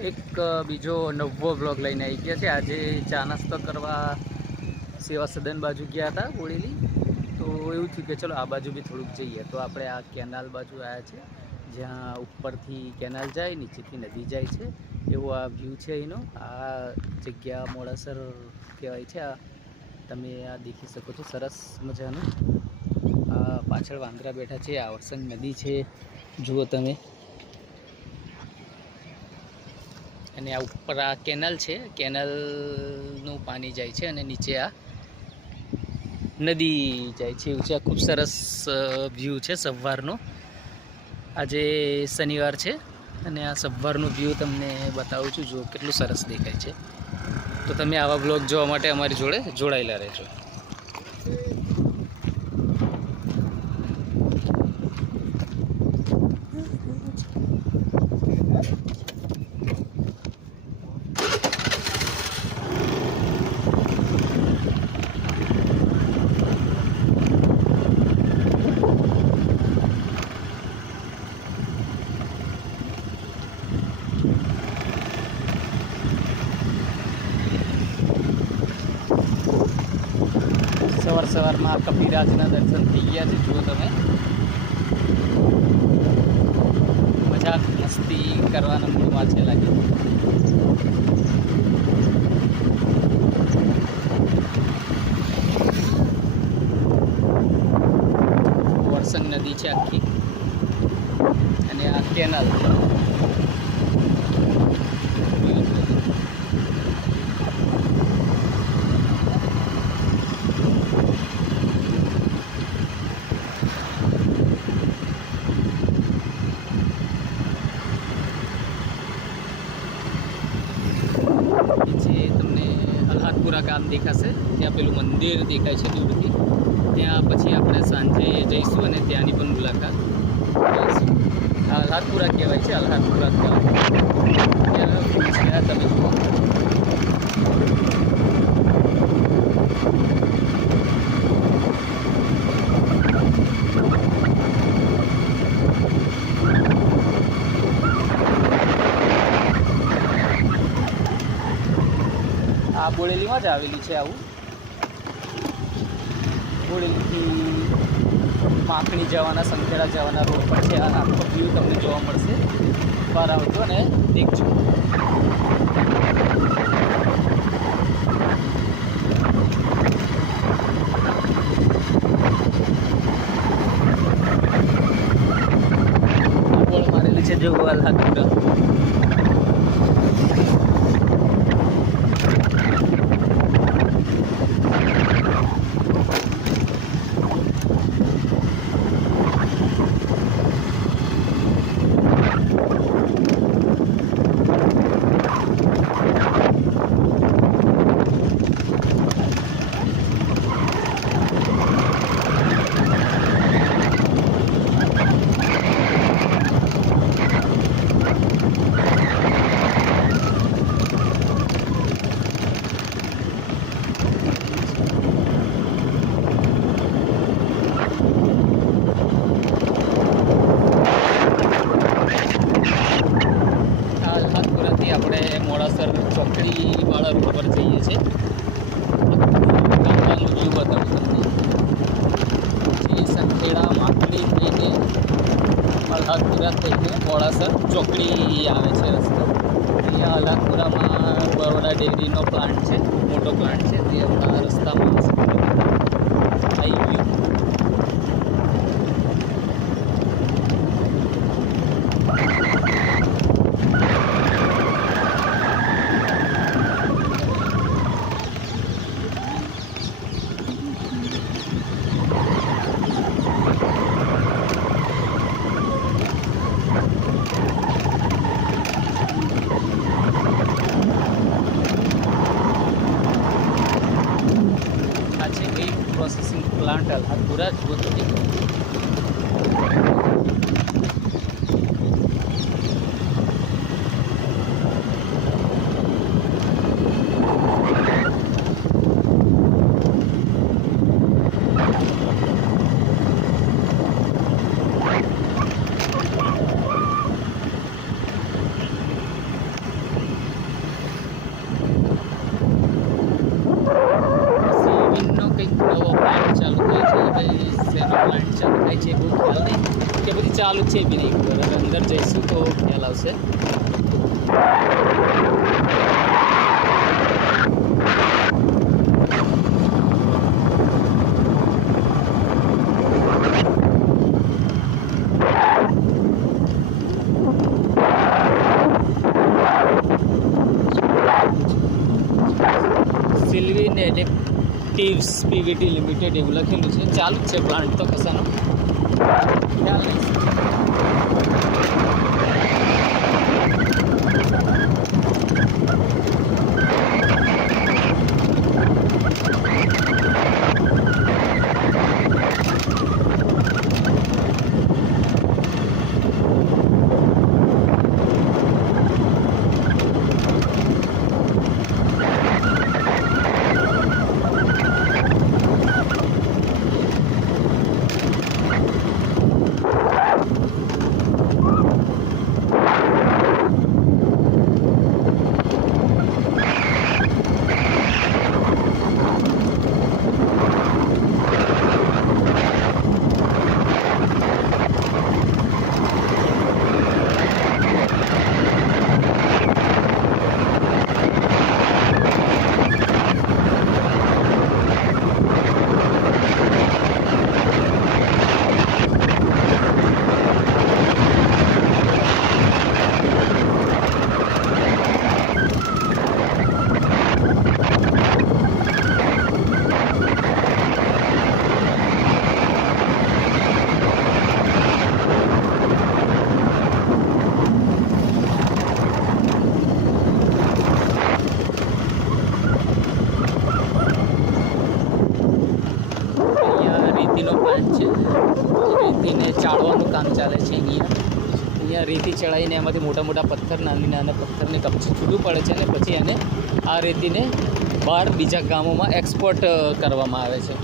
એક બીજો નવો બ્લોગ લઈને આવી ગયા છે। આજે ચા નાસ્તો કરવા સેવા સદન બાજુ ગયા હતા બોડેલી, તો એવું થયું કે ચલો આ બાજુ બી થોડુંક જઈએ। તો આપણે આ કેનાલ બાજુ આવ્યા છે, જ્યાં ઉપરથી કેનાલ જાય, નીચેથી નદી જાય છે, એવો આ વ્યૂ છે એનો। આ જગ્યા મોડાસર કહેવાય છે। આ તમે આ દેખી શકો છો, સરસ મજાનું। આ પાછળ વાંદરા બેઠા છે, આ વરસંગ નદી છે, જુઓ તમે। અને આ ઉપર આ કેનાલ છે, કેનાલનું પાણી જાય છે અને નીચે આ નદી જાય છે, એવું છે। આ ખૂબ સરસ વ્યૂ છે સવારનો। આજે શનિવાર છે અને આ સવારનો વ્યૂ તમને બતાવું છું, જો કેટલું સરસ દેખાય છે। તો તમે આવા બ્લોગ જોવા માટે અમારી જોડે જોડાયેલા રહેજો। સવાર સવારમાં કપિરાજના દર્શન થઈ ગયા છે, જુઓ તમે। મજાક મસ્તી કરવાના મૂડમાં છે લાગે। વરસંગ નદી છે આખી, અને આ કેનાલ। જે તમને અલ્હાદપુરા ગામ દેખાશે, ત્યાં પેલું મંદિર દેખાય છે દૂરથી, ત્યાં પછી આપણે સાંજે જઈશું અને ત્યાંની પણ મુલાકાત લઈશું। આ અલ્હાદપુરા કહેવાય છે, અલ્હાદપુરા ગામ, ત્યાં તમે જુઓ। આ બોડેલીમાં જ આવેલી છે। આવું બોડેલીથી માખણી જવાના, સંખેડા જવાના રોડ પર છે। આ આખો વ્યૂ તમને જોવા મળશે, બહાર આવજો અને દેખજો। બોર્ડ મારેલી છે, જો અલ્હાદપુરા। આપણે મોડાસર ચોકડીવાળા રોડ પર જઈએ છીએ। ગામડાનું વ્યૂ બતાવું તમને। જે સંખેડા માખણી થઈને અલ્હાદપુરા થઈને મોડાસર ચોકડી આવે છે રસ્તો। અહીંયા અલ્હાદપુરામાં બરોડા ડેરીનો પ્લાન્ટ છે, મોટો પ્લાન્ટ છે, તે હમણાં રસ્તામાં આવી ગયું। પ્રોસેસિંગ પ્લાન્ટ અલ્હાદપુરા, જુઓ તો દેખો। થાય છે બહુ ખ્યાલ નહીં, કે પછી ચાલુ છે બી નહીં ખબર. હવે અંદર જઈશું તો ખ્યાલ આવશે. સિલ્વીન એડેક્ટિવ્સ પીવીટી લિમિટેડ એવું લખેલું છે. ચાલુ જ છે પ્લાન્ટ તો કશાનો ખ્યાલ નહીં. રેતીને ચાળવાનું કામ ચાલે છે અહીંયા રેતી ચડાવીને એમાંથી મોટા મોટા પથ્થર, નાના પથ્થરને કપચી છૂટું પડે છે અને પછી એને આ રેતીને બહાર બીજા ગામોમાં એક્સપોર્ટ કરવામાં આવે છે.